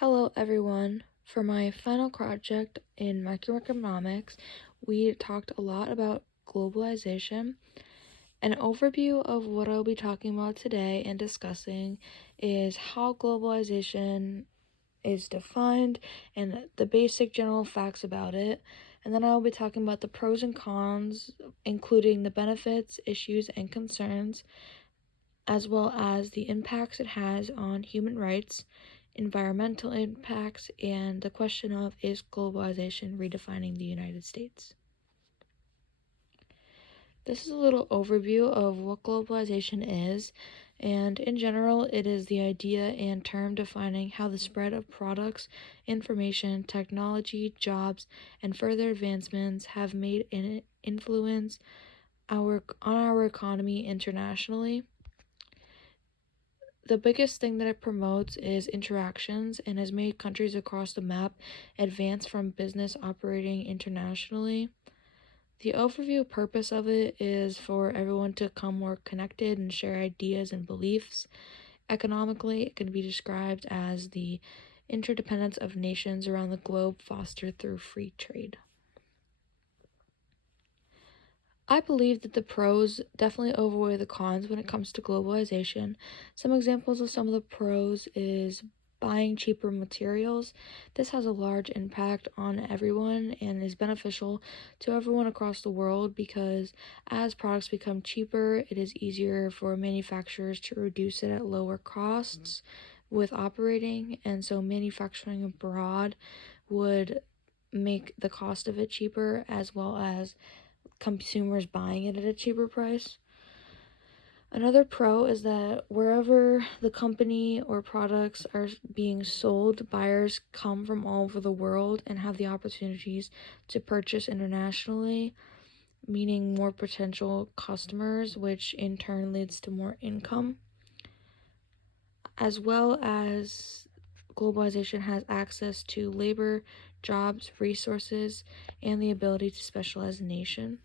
Hello everyone. For my final project in Macroeconomics, we talked a lot about globalization. An overview of what I'll be talking about today and discussing is how globalization is defined and the basic general facts about it. And then I'll be talking about the pros and cons, including the benefits, issues, and concerns, as well as the impacts it has on human rights, environmental impacts, and the question of is globalization redefining the United States? This is a little overview of what globalization is, and in general, it is the idea and term defining how the spread of products, information, technology, jobs, and further advancements have made an influence on our economy internationally. The biggest thing that it promotes is interactions and has made countries across the map advance from business operating internationally. The overview purpose of it is for everyone to become more connected and share ideas and beliefs. Economically, it can be described as the interdependence of nations around the globe fostered through free trade. I believe that the pros definitely overweigh the cons when it comes to globalization. Some examples of some of the pros is buying cheaper materials. This has a large impact on everyone and is beneficial to everyone across the world because as products become cheaper, it is easier for manufacturers to reduce it at lower costs with operating, and so manufacturing abroad would make the cost of it cheaper as well as consumers buying it at a cheaper price. Another pro is that wherever the company or products are being sold, buyers come from all over the world and have the opportunities to purchase internationally, meaning more potential customers, which in turn leads to more income. As well as globalization has access to labor, jobs, resources, and the ability to specialize in nation.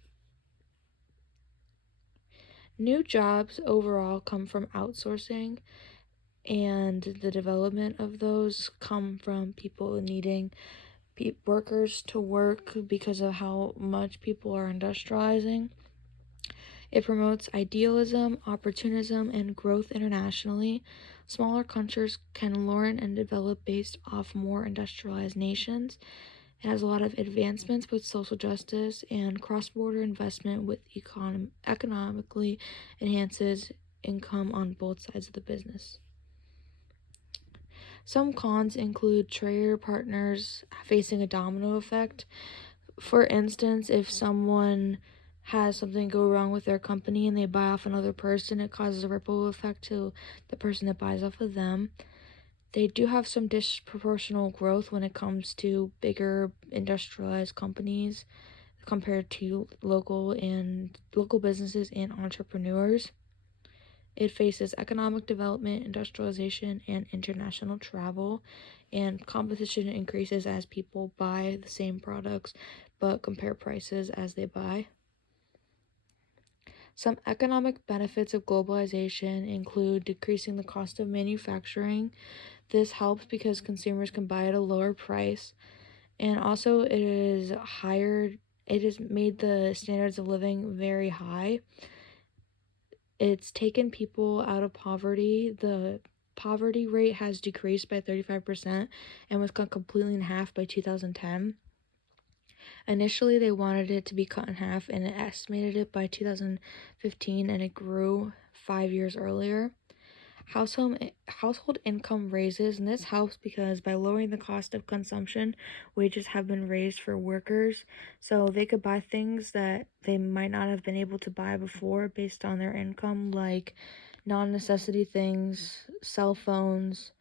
New jobs overall come from outsourcing, and the development of those come from people needing workers to work because of how much people are industrializing. It promotes idealism, opportunism, and growth internationally. Smaller countries can learn and develop based off more industrialized nations. It has a lot of advancements with social justice, and cross-border investment with economically enhances income on both sides of the business. Some cons include trader partners facing a domino effect. For instance, if someone has something go wrong with their company and they buy off another person, it causes a ripple effect to the person that buys off of them. They do have some disproportional growth when it comes to bigger industrialized companies compared to local businesses and entrepreneurs. It faces economic development, industrialization, and international travel, and competition increases as people buy the same products but compare prices as they buy. Some economic benefits of globalization include decreasing the cost of manufacturing. This helps because consumers can buy at a lower price, and also it has made the standards of living very high. It's taken people out of poverty. The poverty rate has decreased by 35% and was cut completely in half by 2010. Initially, they wanted it to be cut in half and it estimated it by 2015, and it grew 5 years earlier. Household income raises, and this helps because by lowering the cost of consumption, wages have been raised for workers, so they could buy things that they might not have been able to buy before based on their income, like non-necessity things, cell phones,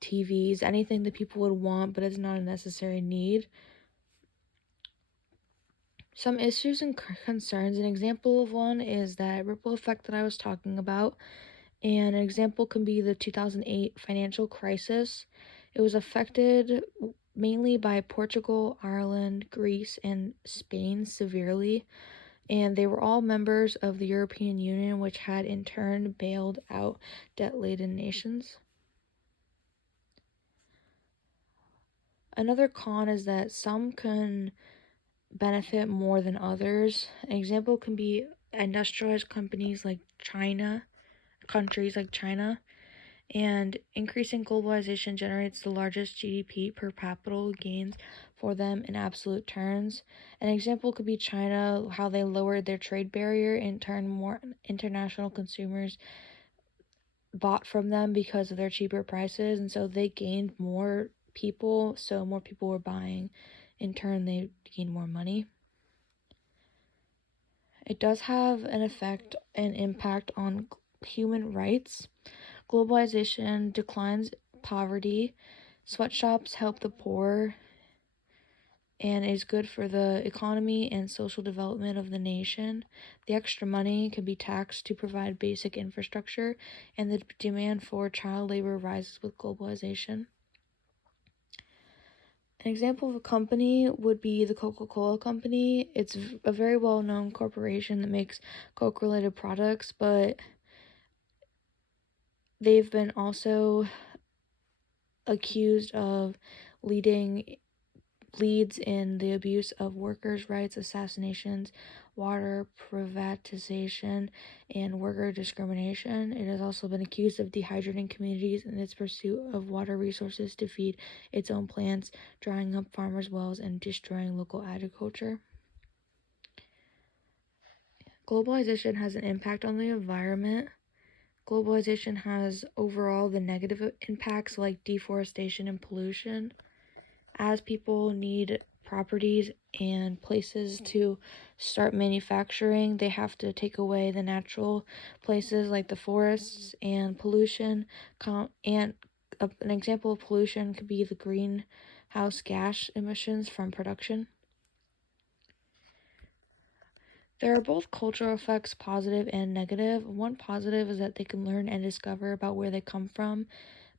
TVs, anything that people would want but is not a necessary need. Some issues and concerns. An example of one is that ripple effect that I was talking about. And an example can be the 2008 financial crisis. It was affected mainly by Portugal, Ireland, Greece, and Spain severely, and they were all members of the European Union, which had in turn bailed out debt-laden nations. Another con is that some can benefit more than others. An example can be industrialized countries like China, and increasing globalization generates the largest GDP per capita gains for them in absolute terms. An example could be China, how they lowered their trade barrier, in turn more international consumers bought from them because of their cheaper prices, and so they gained more people, so more people were buying. In turn, they gained more money. It does have an impact on human rights. Globalization declines poverty. Sweatshops help the poor and is good for the economy and social development of the nation. The extra money can be taxed to provide basic infrastructure, and the demand for child labor rises with globalization. An example of a company would be the Coca-Cola Company. It's a very well-known corporation that makes Coke-related products, but they've been also accused of leads in the abuse of workers' rights, assassinations, water privatization, and worker discrimination. It has also been accused of dehydrating communities in its pursuit of water resources to feed its own plants, drying up farmers' wells, and destroying local agriculture. Globalization has an impact on the environment. Globalization has overall the negative impacts like deforestation and pollution. As people need properties and places to start manufacturing, they have to take away the natural places like the forests, and pollution. An example of pollution could be the greenhouse gas emissions from production. There are both cultural effects, positive and negative. One positive is that they can learn and discover about where they come from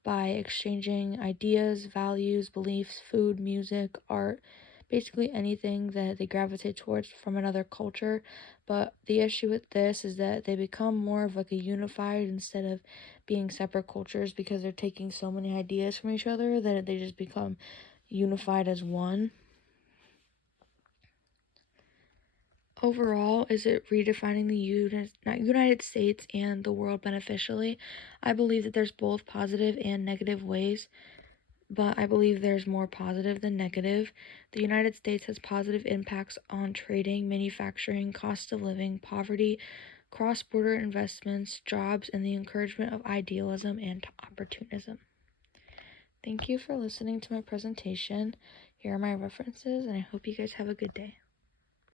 by exchanging ideas, values, beliefs, food, music, art, basically anything that they gravitate towards from another culture. But the issue with this is that they become more of like a unified instead of being separate cultures, because they're taking so many ideas from each other that they just become unified as one. Overall, is it redefining the United States and the world beneficially? I believe that there's both positive and negative ways, but I believe there's more positive than negative. The United States has positive impacts on trading, manufacturing, cost of living, poverty, cross-border investments, jobs, and the encouragement of idealism and opportunism. Thank you for listening to my presentation. Here are my references, and I hope you guys have a good day.